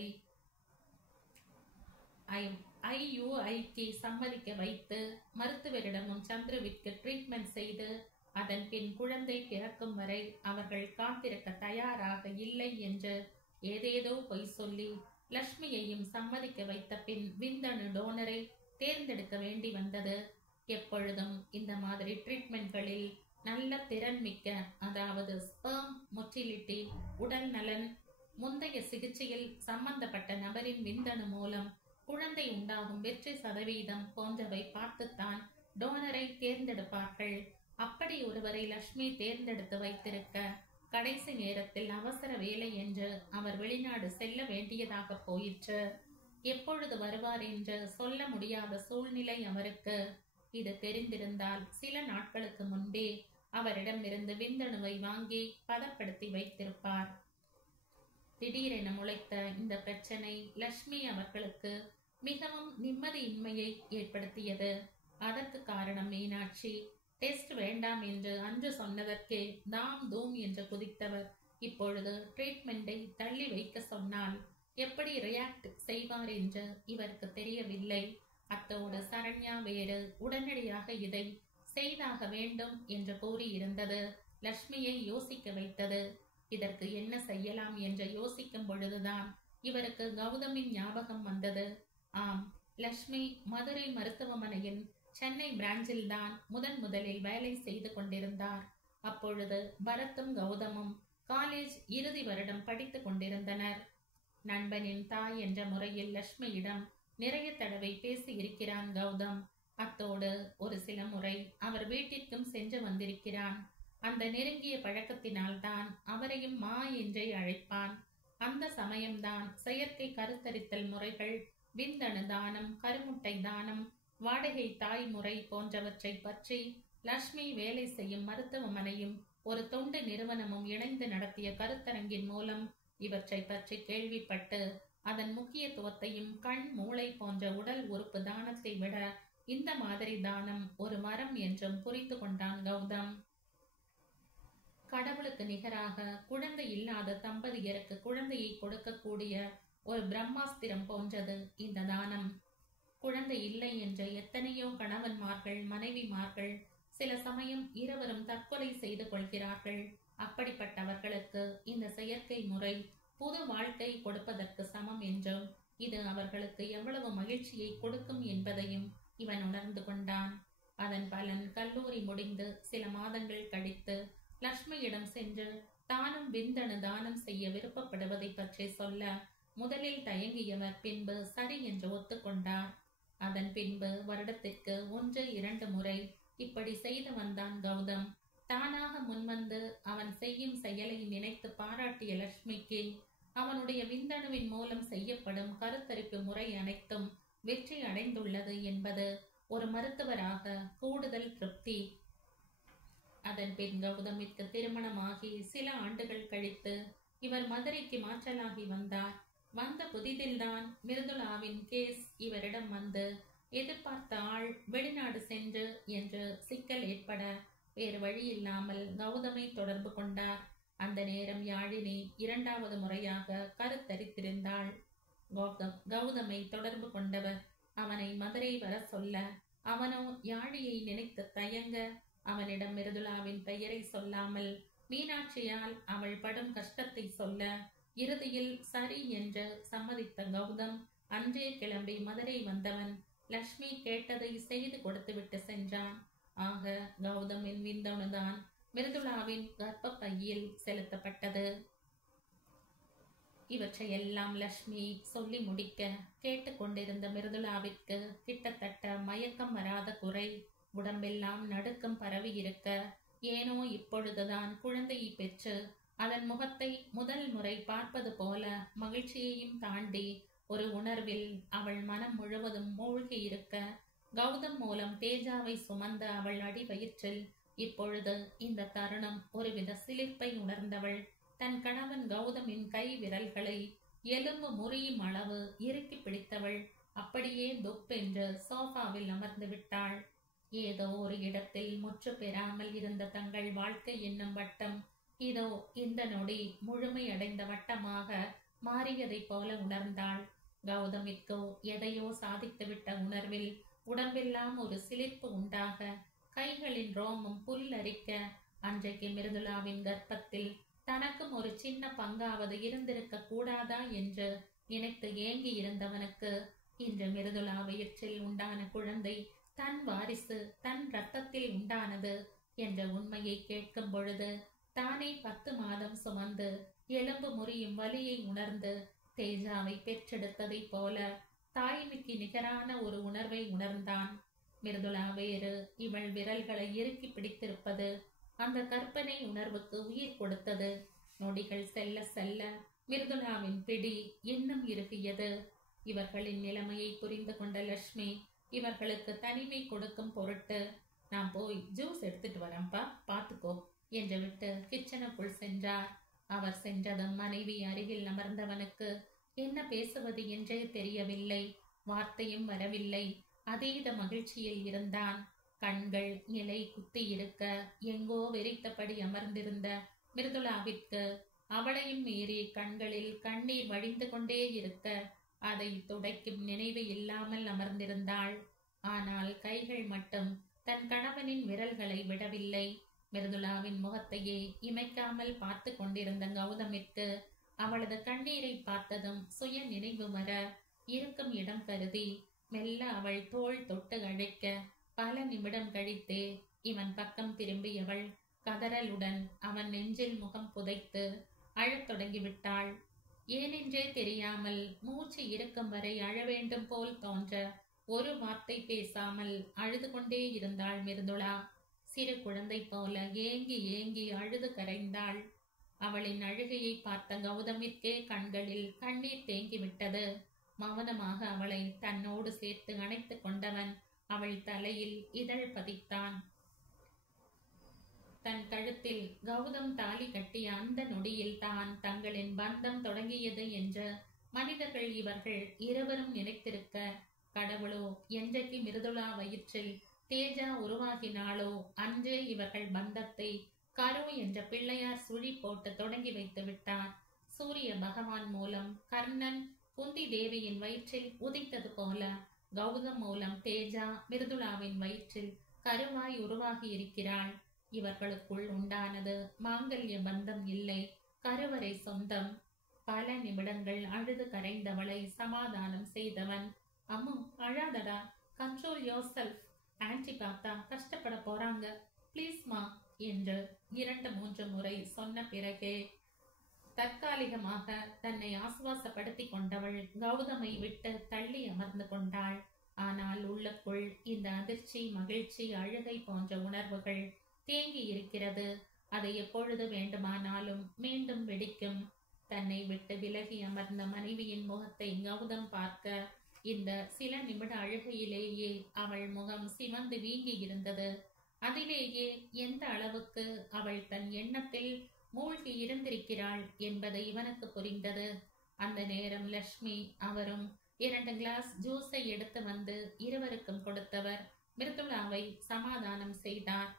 IUIக்கு சம்மதிக்க வைத்து மருத்துவரிடமும் சந்துருவிற்கு ட்ரீட்மெண்ட் செய்து அதன் பின் குழந்தை பிறக்கும் வரை அவர்கள் காத்திருக்க தயாராக இல்லை என்று ஏதேதோ பொய் சொல்லி லட்சுமியையும் சம்மதிக்க வைத்த பின் விந்தணு டோனரை தேர்ந்தெடுக்க வேண்டி வந்தது. எப்பொழுதும் இந்த மாதிரி ட்ரீட்மெண்ட்களில் நல்ல திறன் மிக்க, அதாவது ஸ்பெர்ம் மொட்டிலிட்டி, உடல் நலன், முந்தைய சிகிச்சையில் சம்பந்தப்பட்ட நபரின் விந்தணு மூலம் குழந்தை உண்டாகும் வெற்றி சதவீதம் போன்றவை பார்த்துத்தான் டோனரை தேர்ந்தெடுப்பார்கள். அப்படி ஒருவரை லட்சுமி தேர்ந்தெடுத்து வைத்திருக்க, கடைசி நேரத்தில் அவசர வேலை என்று அவர் வெளிநாடு செல்ல வேண்டியதாக போயிற்று. எப்பொழுது வருவார் என்று சொல்ல முடியாத சூழ்நிலை அவருக்கு. இது தெரிந்திருந்தால் சில நாட்களுக்கு முன்பே அவரிடமிருந்து விந்தணுவை வாங்கி பதப்படுத்தி வைத்திருப்பார். திடீரென முளைத்த இந்த பிரச்சனை லட்சுமி அவர்களுக்கு மிகவும் நிம்மதியின்மையை ஏற்படுத்தியது. அதற்கு காரணம் மீனாட்சி. டெஸ்ட் வேண்டாம் என்று அன்று சொன்னதற்கே தாம் தூம் என்று குதித்தவர் இப்பொழுது ட்ரீட்மெண்டை தள்ளி வைக்க சொன்னால் எப்படி ரியாக்ட் செய்வார் என்று இவருக்கு தெரியவில்லை. அத்தோடு சரண்யா வேறு உடனடியாக இதை செய்தாக வேண்டும் என்று கூறியிருந்தது லட்சுமியை யோசிக்க வைத்தது. இதற்கு என்ன செய்யலாம் என்று யோசிக்கும் பொழுதுதான் இவருக்கு கௌதமின் ஞாபகம் வந்தது. ஆம், லட்சுமி மதுரை மருத்துவமனையின் சென்னை பிரான்ச்சில் தான் முதலில் வேலை செய்து கொண்டிருந்தார். அப்பொழுது பரத்தும் கௌதமும் காலேஜ் இறுதி வருடம் படித்துக் கொண்டிருந்தனர். நண்பனின் தாய் என்ற முறையில் லட்சுமியிடம் நிறைய தடவை பேசி இருக்கிறான் கௌதம். அத்தோடு ஒரு சில முறை அவர் வீட்டிற்கும் சென்று வந்திருக்கிறான். அந்த நெருங்கிய பழக்கத்தினால் தான் அவரையும் மா என்றே அழைப்பான். அந்த சமயம்தான் செயற்கை கருத்தரித்தல் முறைகள், விந்தணு தானம், கருமுட்டை தானம், வாடகை தாய் முறை போன்றவற்றை பற்றி லட்சுமி வேலை செய்யும் மருத்துவமனையும் ஒரு தொண்டு நிறுவனமும் இணைந்து நடத்திய கருத்தரங்கின் மூலம் இவற்றை பற்றி கேள்விப்பட்டு அதன் முக்கியத்துவத்தையும் கண், மூளை போன்ற உடல் உறுப்பு தானத்தை விட இந்த மாதிரி தானம் ஒரு வரம் என்றும் புரிந்து கொண்டான் கௌதம். கடவுளுக்கு நிகராக குழந்தை இல்லாத தம்பதியருக்கு குழந்தையை கொடுக்கக்கூடிய ஒரு பிரம்மாஸ்திரம் போன்றது இந்த தானம். குழந்தை இல்லை என்ற எத்தனையோ கணவன்மார்கள், மனைவிமார்கள் சில சமயம் இருவரும் தற்கொலை செய்து கொள்கிறார்கள். அப்படிப்பட்டவர்களுக்கு இந்த செயற்கை முறை புது வாழ்க்கை கொடுப்பதற்கு சமம் என்றும் இது அவர்களுக்கு எவ்வளவு மகிழ்ச்சியை கொடுக்கும் என்பதையும் இவன் உணர்ந்து கொண்டான். அதன் பலன் கல்லூரி முடிந்து சில மாதங்கள் கழித்து லட்சுமியிடம் சென்று தானும் விந்தணு தானம் செய்ய விருப்பப்படுவதை பற்றி சொல்ல முதலில் தயங்கியவர் பின்பு சரி என்று ஒத்துக்கொண்டார். அதன் பின்பு வருடத்திற்கு 1-2 முறை இப்படி செய்து வந்தான் கௌதம். தானாக முன்வந்து அவன் செய்யும் செயலை நினைத்து பாராட்டிய லட்சுமிக்கு அவனுடைய விந்தணுவின் மூலம் செய்யப்படும் கருத்தரிப்பு முறை அனைத்தும் வெற்றி அடைந்துள்ளது என்பது ஒரு மருத்துவராக கூடுதல் திருப்தி. அதன் பின் கௌதமிற்கு திருமணமாகி சில ஆண்டுகள் கழித்து இவர் மதுரைக்கு மாற்றலாகி வந்தார். வந்த புதிதில்தான் மிருதுளாவின் கேஸ் இவரிடம் வந்து எதிர்பார்த்த ஆள் வெளிநாடு சென்று என்று சிக்கல் ஏற்பட வேறு வழி இல்லாமல் கௌதமை தொடர்பு கொண்டார். அந்த நேரம் யாழினி இரண்டாவது முறையாக கருத்தரித்திருந்தாள். கௌதமை தொடர்பு கொண்டவர் அவனை மதுரை வர சொல்ல, அவனோ யாழியை நினைத்து தயங்க, அவனிடம் மிருதுளாவின் பெயரை சொல்லாமல் மீனாட்சியால் அவள் படும் கஷ்டத்தை சொல்ல, இறுதியில் சரி என்று சம்மதித்த கௌதம் அன்றே கிளம்பி மதுரை வந்தவன் லக்ஷ்மி கேட்டதை செய்து கொடுத்துவிட்டு சென்றான். ஆக கௌதமின் விந்தணுதான் மிருதுளாவின் கர்ப்ப பையில் செலுத்தப்பட்டது. இவற்றையெல்லாம் லக்ஷ்மி சொல்லி முடிக்க கேட்டுக்கொண்டிருந்த மிருதுளாவிற்கு கிட்டத்தட்ட மயக்கம் வராத குறை. உடம்பெல்லாம் நடுக்கம் பரவி இருக்க, ஏனோ இப்பொழுதுதான் குழந்தையை பெற்று அதன் முகத்தை முதல் முறை பார்ப்பது போல மகிழ்ச்சியையும் தாண்டி ஒரு உணர்வில் அவள் மனம் முழுவதும் மூழ்கி இருக்க, கௌதம் மூலம் தேஜாவை சுமந்த அவள் அடி வயிற்றில் இப்பொழுது இந்த தருணம் ஒருவித சிலிர்ப்பை உணர்ந்தவள் தன் கணவன் கௌதமின் கை விரல்களை எலும்பு முறியும் அளவு இறுக்கி பிடித்தவள் அப்படியே துப்பென்று சோஃபாவில் அமர்ந்து விட்டாள். ஏதோ ஒரு இடத்தில் முற்று பெறாமல் இருந்த தங்கள் வாழ்க்கை என்னும் வட்டம் இதோ இந்த நொடி முழுமையடைந்த வட்டமாக மாறியதைப் போல உணர்ந்தாள். கௌதமிற்கோ எதையோ சாதித்துவிட்ட உணர்வில் உடம்பெல்லாம் ஒரு சிலிர்ப்பு உண்டாக, கைகளின் ரோமம் புல்லரிக்க, அன்றைக்கு மிருதுளாவின் கர்ப்பத்தில் தனக்கும் ஒரு சின்ன பங்காவது இருந்திருக்க கூடாதா என்று நினைத்து ஏங்கி இருந்தவனுக்கு இன்று மிருதுளா வயிற்றில் உண்டான குழந்தை தன் வாரிசு, தன் இரத்தத்தில் உண்டானது என்ற உண்மையை கேட்கும் பொழுது தானே 10 மாதம் சுமந்து எலும்பு முறியும் வலியை உணர்ந்து தேஜாவை பெற்றெடுத்ததை போல தாய்மைக்கு நிகரான ஒரு உணர்வை உணர்ந்தான். மிருதுளா வேறு இவள் விரல்களை இறுக்கி பிடித்திருப்பது அந்த கற்பனை உணர்வுக்கு உயிர் கொடுத்தது. நொடிகள் செல்ல செல்ல மிருதுளாவின் பிடி இன்னும் இறுகியது. இவர்களின் நிலைமையை புரிந்து கொண்ட லட்சுமி இவர்களுக்கு தனிமை கொடுக்கும் பொருட்டு, நான் போய் ஜூஸ் எடுத்துட்டு வரேன்பா, பாத்துக்கோ என்று விட்டு கிச்சனுக்குள் சென்றார். அவர் சென்றதும் மனைவி அருகில் அமர்ந்தவனுக்கு என்ன பேசுவது என்றே தெரியவில்லை. வார்த்தையும் வரவில்லை. அதீத மகிழ்ச்சியில் இருந்தான். கண்கள் நிலை குத்தி இருக்க எங்கோ வெறித்தபடி அமர்ந்திருந்த மிருதுளாவிற்கு அவளையும் மீறி கண்களில் கண்ணீர் வழிந்து கொண்டே இருக்க அதை துடைக்கும் நினைவு இல்லாமல் அமர்ந்திருந்தாள். ஆனால் கைகள் மட்டும் தன் கணவனின் விரல்களை விடவில்லை. மிருதுளாவின் முகத்தையே இமைக்காமல் பார்த்து கொண்டிருந்த கௌதமிற்கு அவளது கண்ணீரை பார்த்ததும் சுய நினைவு வர இருக்கும் இடம் கருதி மெல்ல அவள் தோள் தொட்டு அழைக்க, பல நிமிடம் கழித்தே இவன் பக்கம் திரும்பியவள் கதறலுடன் அவன் நெஞ்சில் முகம் புதைத்து அழத் தொடங்கிவிட்டாள். ஏனென்றே தெரியாமல் மூச்சு இருக்கும் வரை அழ வேண்டும் போல் தோன்ற ஒரு வார்த்தை பேசாமல் அழுது கொண்டே இருந்தாள் மிருதுளா. சிறு குழந்தை போல ஏங்கி ஏங்கி அழுது கரைந்தாள். அவளின் அழுகையை பார்த்த கௌதமிற்கே கண்களில் கண்ணீர் தேங்கிவிட்டது. மௌனமாக அவளை தன்னோடு சேர்த்து அணைத்து கொண்டவன் அவள் தலையில் இதழ் பதித்தான். தன் கழுத்தில் கௌதம் தாலி கட்டிய அந்த நொடியில் தான் தங்களின் பந்தம் தொடங்கியது என்று மனிதர்கள் இவர்கள் இருவரும் நினைத்திருக்க, கடவுளோ என்றைக்கு மிருதுளா வயிற்றில் தேஜா உருவாகினாளோ அன்றே இவர்கள் பந்தத்தை கரு என்ற பிள்ளையார் சுழி போட்டு தொடங்கி வைத்து விட்டார். சூரிய பகவான் மூலம் கர்ணன் குந்தி தேவியின் வயிற்றில் உதித்தது போல கௌதம் மூலம் தேஜா மிருதுளாவின் வயிற்றில் கருவாய் உருவாகி இருக்கிறாள். இவர்களுக்குள் உண்டானது மாங்கல்ய பந்தம் இல்லை, கருவறை சொந்தம். பல நிமிடங்கள் அழுது கரைந்தவளை சமாதானம் செய்தவன், அம்மு அழாதடா, கண்ட்ரோல் யோர் செல்ஃப், ஆன்டி பார்த்தா கஷ்டப்பட போறாங்க, பிளீஸ்மா என்று 2-3 முறை சொன்ன பிறகே தற்காலிகமாக தன்னை ஆசுவாசப்படுத்தி கொண்டவள் கௌதமை விட்டு தள்ளி அமர்ந்து கொண்டாள். ஆனால் உள்ளுக்குள் இந்த அதிர்ச்சி, மகிழ்ச்சி, அழுகை போன்ற உணர்வுகள் தேங்கி இருக்கிறது. அதை எப்பொழுது வேண்டுமானாலும் மீண்டும் வெடிக்கும். தன்னை விட்டு விலகி அமர்ந்த மனைவியின் முகத்தை கௌதம் பார்க்க இந்த சில நிமிட அழுகையிலேயே அவள் முகம் சிவந்து வீங்கி இருந்தது. அதிலேயே எந்த அளவுக்கு அவள் தன் எண்ணத்தில் மூழ்கி இருந்திருக்கிறாள் என்பது இவனுக்கு புரிந்தது. அந்த நேரம் லட்சுமி அவரும் 2 கிளாஸ் ஜூஸை எடுத்து வந்து இருவருக்கும் கொடுத்தவர் மிருதுளாவை சமாதானம் செய்தார்.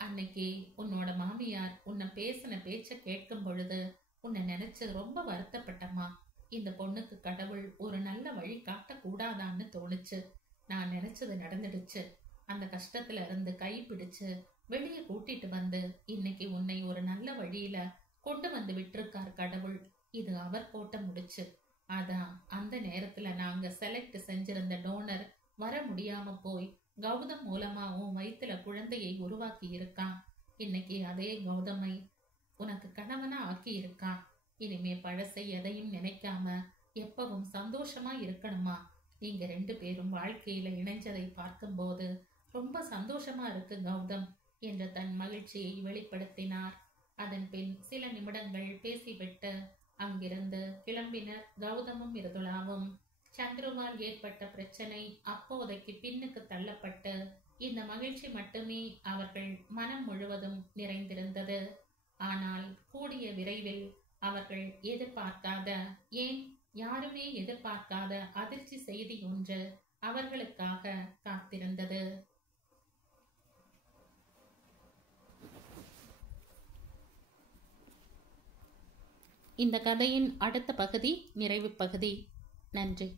அன்னைக்கு உன்னோட மாமியார் உன்னை பேசின பேச்ச கேட்கும் பொழுது உன்னை நினைச்சு ரொம்ப வருத்தப்பட்டம்மா. இந்த பொண்ணுக்கு கடவுள் ஒரு நல்ல வழி காட்ட கூடாதான்னு தோணுச்சு. நான் நினைச்சது நடந்துடுச்சு. அந்த கஷ்டத்துல இருந்து கை பிடிச்சு வெளியே கூட்டிட்டு வந்து இன்னைக்கு உன்னை ஒரு நல்ல வழியில கொண்டு வந்து விட்டிருக்கார் கடவுள். இது அவர் போட்ட முடிச்சு. அதான் அந்த நேரத்துல நாங்க செலக்ட் செஞ்சிருந்த டோனர் வர முடியாம போய் கௌதம் மூலமா உன் வயிற்றுல குழந்தையை உருவாக்கி இருக்கான். இன்னைக்கு அதே கௌதமை உனக்கு கணவனா ஆக்கி இருக்கான். இனிமே பழசை எதையும் நினைக்காம எப்பவும் சந்தோஷமா இருக்கணுமா. நீங்க 2 பேரும் வாழ்க்கையில இணைஞ்சதை பார்க்கும்போது ரொம்ப சந்தோஷமா இருக்கு கௌதம் என்று தன் மகிழ்ச்சியை வெளிப்படுத்தினார். அதன் பின் சில நிமிடங்கள் பேசிவிட்டு அங்கிருந்து கிளம்பினர் கௌதமும் மிருதுளாவும். சந்துருவால் ஏற்பட்ட பிரச்சனை அப்போதைக்கு பின்னுக்கு தள்ளப்பட்டு இந்த மகிழ்ச்சி மட்டுமே அவர்கள் மனம் முழுவதும் நிறைந்திருந்தது. ஆனால் கூடிய விரைவில் அவர்கள் எதிர்பார்க்காத, ஏன் யாருமே எதிர்பார்க்காத அதிர்ச்சி செய்தி ஒன்று அவர்களுக்காக காத்திருந்தது. இந்த கதையின் அடுத்த பகுதி நிறைவு பகுதி. நன்றி.